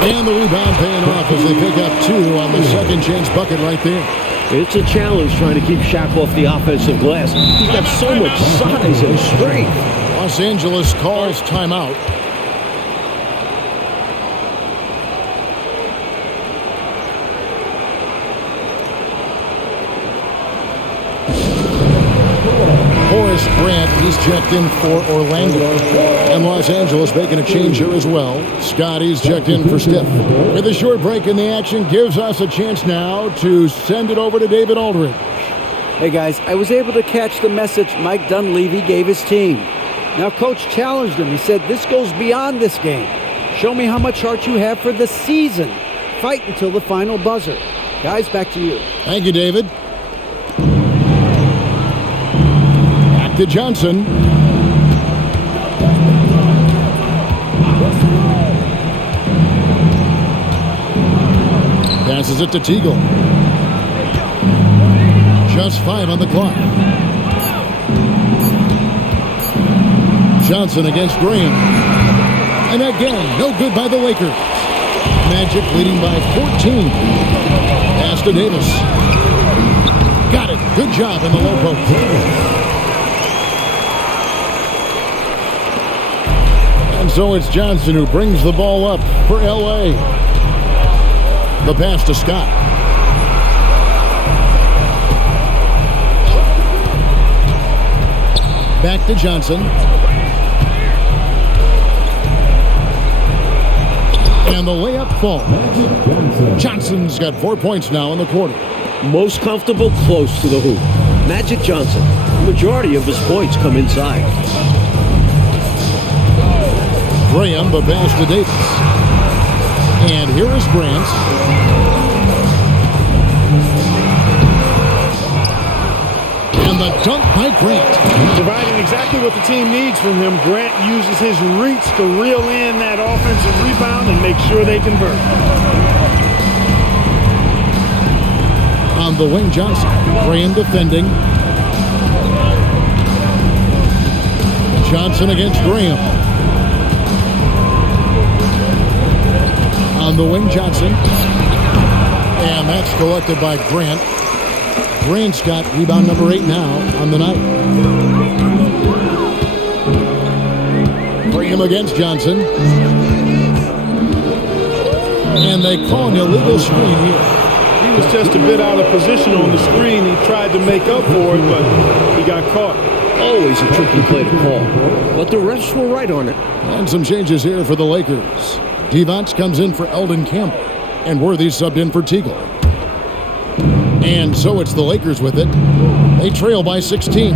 And the rebound paying off as they pick up 2 on the second chance bucket right there. It's a challenge trying to keep Shaq off the offensive glass. He's got so much size and strength. Los Angeles calls timeout. Horace Grant, he's checked in for Orlando. And Los Angeles making a change here as well. Scotty's checked in for Stiff. With a short break in the action, gives us a chance now to send it over to David Aldridge. Hey guys, I was able to catch the message Mike Dunleavy gave his team. Now Coach challenged him. He said, this goes beyond this game. Show me how much heart you have for the season. Fight until the final buzzer. Guys, back to you. Thank you, David. Back to Johnson. Passes it to Teagle. Just 5 on the clock. Johnson against Graham. And again, no good by the Lakers. Magic leading by 14. Pass to Davis. Got it. Good job in the low post. And so it's Johnson who brings the ball up for L.A. The pass to Scott. Back to Johnson. And the layup falls. Johnson's got 4 points now in the quarter. Most comfortable close to the hoop. Magic Johnson. The majority of his points come inside. Graham, the pass to Davis. And here is Grant. And the dunk by Grant. Providing exactly what the team needs from him, Grant uses his reach to reel in that offensive rebound and make sure they convert. On the wing, Johnson. Graham defending. Johnson against Graham. On the wing, Johnson. And that's collected by Grant. Grant's got rebound number 8 now on the night. Graham against Johnson. And they call an illegal screen here. He was just a bit out of position on the screen. He tried to make up for it, but he got caught. Always a tricky play to call, but the refs were right on it. And some changes here for the Lakers. Devonts comes in for Eldon Campbell, and Worthy subbed in for Teagle. And so it's the Lakers with it. They trail by 16.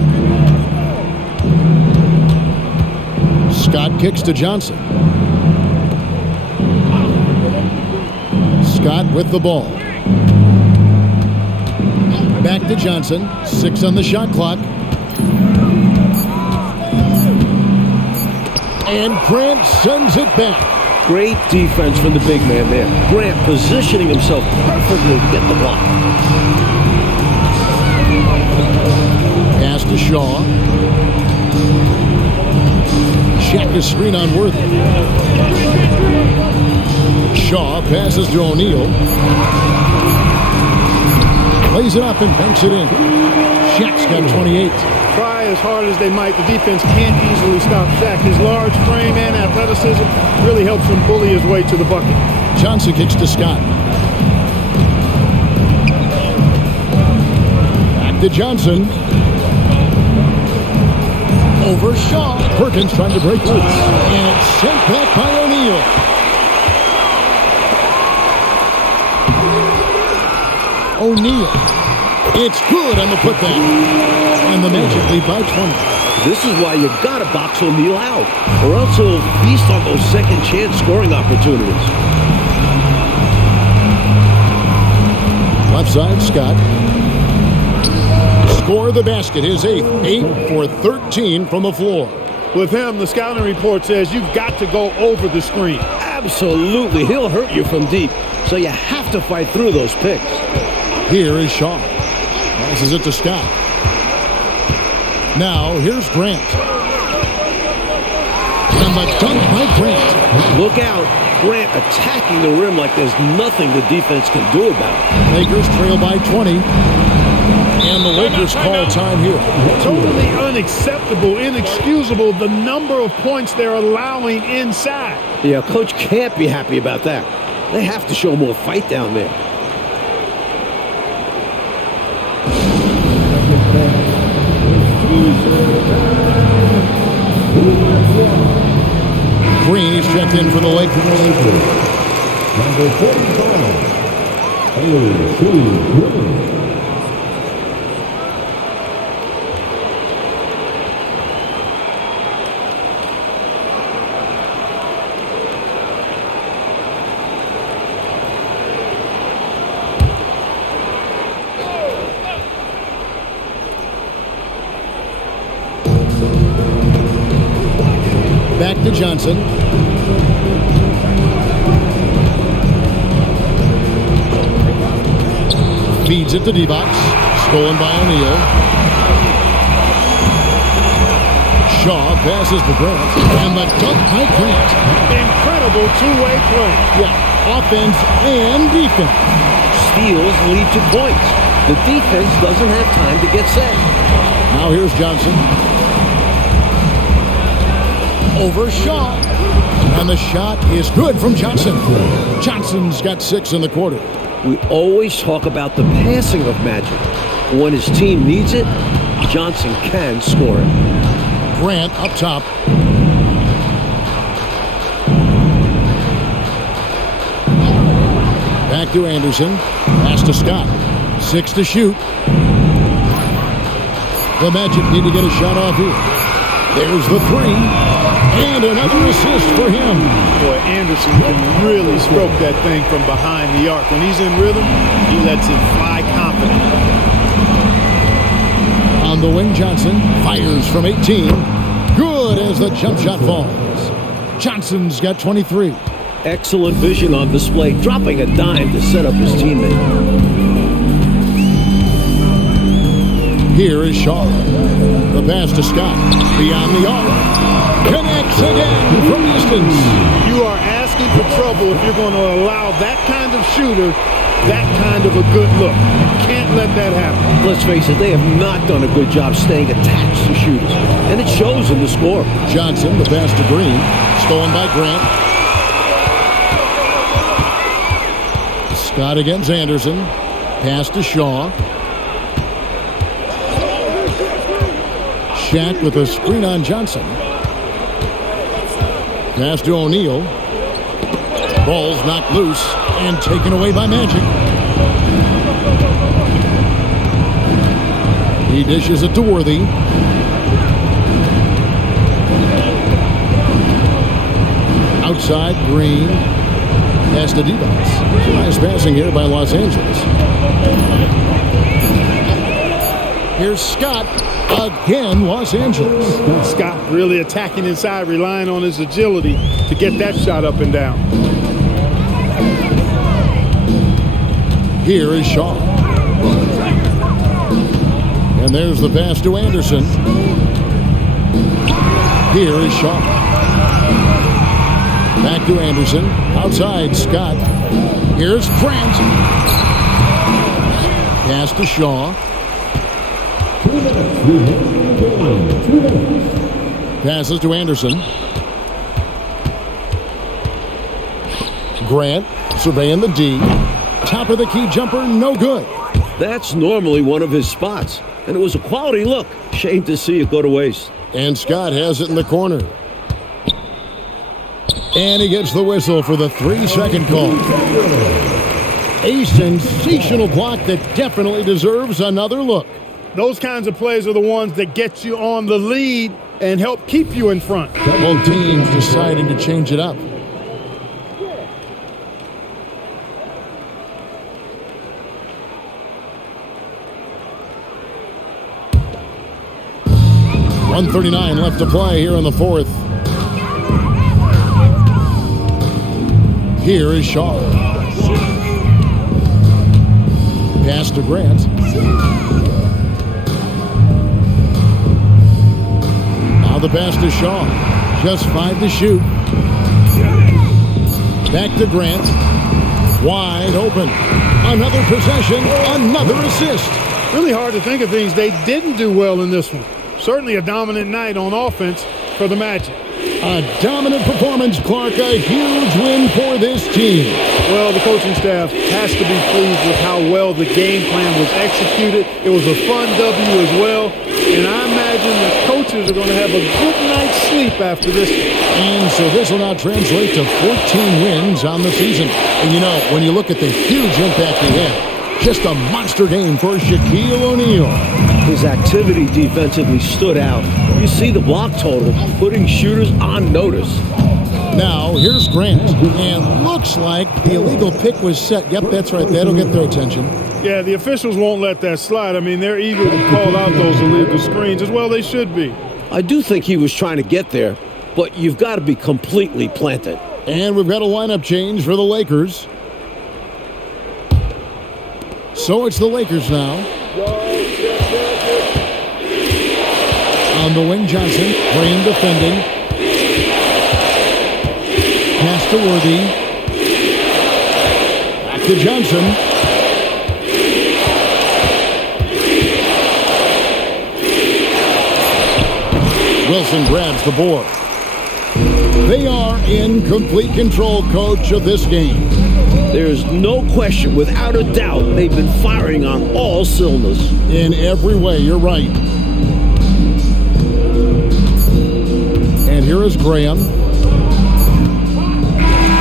Scott kicks to Johnson. Scott with the ball. Back to Johnson. 6 on the shot clock. And Grant sends it back. Great defense from the big man there. Grant positioning himself perfectly to get the block. Pass to Shaw. Check the screen on Worthy. Shaw passes to O'Neal. Lays it up and banks it in. Shaq's got 28. Try as hard as they might, the defense can't easily stop Shaq. His large frame and athleticism really helps him bully his way to the bucket. Johnson kicks to Scott. Back to Johnson. Over Shaw. Perkins trying to break loose. And it's sent back by O'Neal. O'Neal. It's good on the putback. And the Magic lead by 20. This is why you gotta box O'Neal out, or else he'll feast on those second chance scoring opportunities. Left side, Scott. Score the basket, his 8th. 8 for 13 from the floor. With him, the scouting report says you've got to go over the screen. Absolutely, he'll hurt you from deep, so you have to fight through those picks. Here is Shaw. Passes it to Scott. Now, here's Grant. And the dunk by Grant. Look out. Grant attacking the rim like there's nothing the defense can do about it. Lakers trail by 20. And the Lakers call time here. Totally unacceptable, inexcusable, the number of points they're allowing inside. Yeah, coach can't be happy about that. They have to show more fight down there. Green is checked in for the Lakers. Number 45, Green. Back to Johnson. Feeds it to D-Box. Stolen by O'Neal. Shaw passes to Grant. And the dunk by Grant. Incredible two-way play. Yeah, offense and defense. Steals lead to points. The defense doesn't have time to get set. Now here's Johnson. Over Shaw. And the shot is good from Johnson. Johnson's got 6 in the quarter. We always talk about the passing of Magic. When his team needs it, Johnson can score it. Grant up top. Back to Anderson. Pass to Scott. 6 to shoot. The Magic need to get a shot off here. There's the 3. And another assist for him. Boy, Anderson can really stroke that thing from behind the arc. When he's in rhythm, he lets it fly confident. On the wing, Johnson fires from 18. Good as the jump shot falls. Johnson's got 23. Excellent vision on display, dropping a dime to set up his teammate. Here is Shaw. The pass to Scott. Beyond the arc. Connects again from distance. You are asking for trouble if you're going to allow that kind of shooter that kind of a good look. You can't let that happen. Let's face it, they have not done a good job staying attached to shooters. And it shows in the score. Johnson, the pass to Green. Stolen by Grant. Scott against Anderson. Pass to Shaw. Shaq with a screen on Johnson. Pass to O'Neal. Ball's knocked loose and taken away by Magic. He dishes it to Worthy. Outside, Green. Pass to D-Box. Nice passing here by Los Angeles. Here's Scott. Again, Los Angeles. Scott really attacking inside, relying on his agility to get that shot up and down. Here is Shaw. And there's the pass to Anderson. Here is Shaw. Back to Anderson. Outside, Scott. Here's Grant. Pass to Shaw. 2 minutes remaining. 2 minutes. Passes to Anderson. Grant surveying the D. Top of the key jumper, no good. That's normally one of his spots. And it was a quality look. Shame to see it go to waste. And Scott has it in the corner. And he gets the whistle for the 3-second call. A sensational block that definitely deserves another look. Those kinds of plays are the ones that get you on the lead and help keep you in front. Both teams deciding to change it up. .139 left to play here in the fourth. Here is Shaw. Pass to Grant. Now the pass to Shaw. Just 5 to shoot. Back to Grant. Wide open. Another possession. Another assist. Really hard to think of things they didn't do well in this one. Certainly a dominant night on offense for the Magic. A dominant performance, Clark. A huge win for this team. Well, the coaching staff has to be pleased with how well the game plan was executed. It was a fun W as well. And I imagine the coaches are going to have a good night's sleep after this. And so this will now translate to 14 wins on the season. And you know, when you look at the huge impact he had, just a monster game for Shaquille O'Neal. His activity defensively stood out. You see the block total, putting shooters on notice. Now, here's Grant. And looks like the illegal pick was set. Yep, that's right. That'll get their attention. Yeah, the officials won't let that slide. I mean, they're eager to call out those illegal screens. As well, they should be. I do think he was trying to get there, but you've got to be completely planted. And we've got a lineup change for the Lakers. So it's the Lakers now. On the wing, Johnson. Graham defending. Pass to Worthy. Back to Johnson. Wilson grabs the board. They are in complete control, Coach, of this game. There's no question, without a doubt, they've been firing on all cylinders. In every way, you're right. And here is Graham.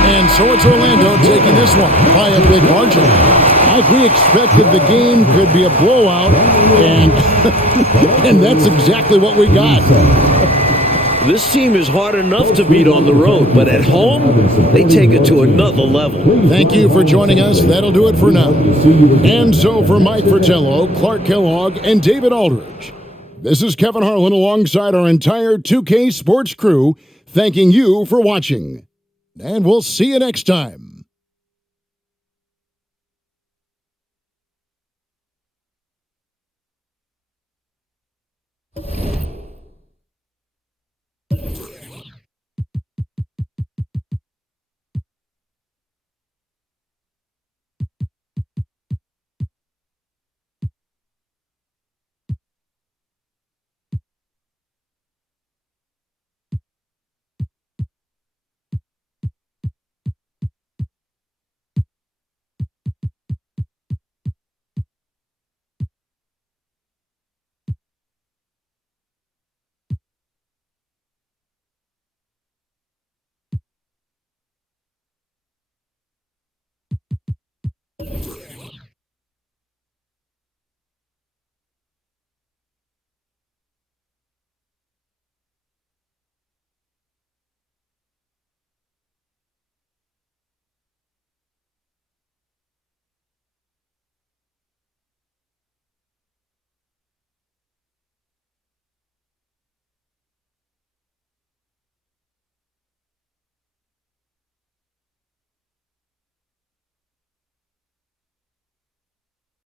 And so it's Orlando taking this one by a big margin. Mike, we expected the game could be a blowout, and, and that's exactly what we got. This team is hard enough to beat on the road, but at home, they take it to another level. Thank you for joining us. That'll do it for now. And so for Mike Fratello, Clark Kellogg, and David Aldridge, this is Kevin Harlan alongside our entire 2K Sports crew, thanking you for watching. And we'll see you next time.